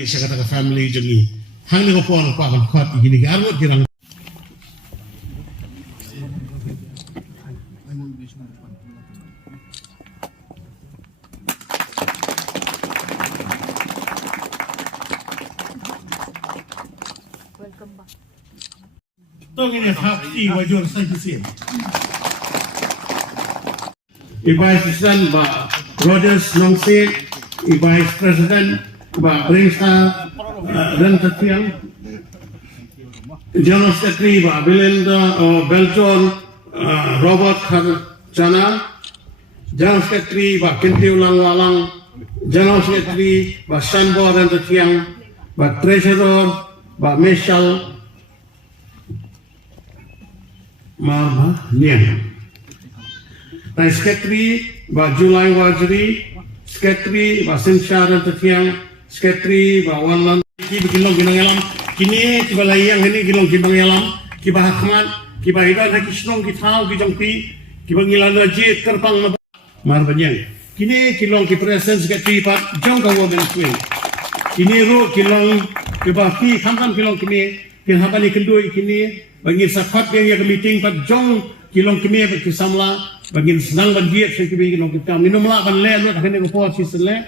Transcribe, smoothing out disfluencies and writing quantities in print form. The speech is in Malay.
Saya kata ke family jengi hang ni ko po ko akan khot gini ga arwot girang Welcome back. tong ini hak wajur sankisi Vice President ba Rogers Longsit Vice President ba Prinsa dan Tatiang General Secretary ba Belinda Belton Robert Kharjana General Secretary ba Kinti Ulang Walang General Secretary ba Sanbo dan Tatiang ba Treasurer ba Michelle Marma Niang Secretary ba Julai Wajri Secretary ba Sinsha dan Tatiang Secretary ba Wanlan Gilong ginangalam kini tiba layang ini gilong ginangalam kiba hakmat kiba hidan hakisnong kitau kijongpi kiba ngilan rajit kerpang marbanyang kini kilong ki presence secretary pat jong ka women swing kini ro kilong kiba pi khamkan kilong kini kin habani kendoi kini bagi sakat yang ya meeting pat jong kilong kini bagi samla bagi senang banjir sekibi kilong kita minum la ban le lo takene ko po si sele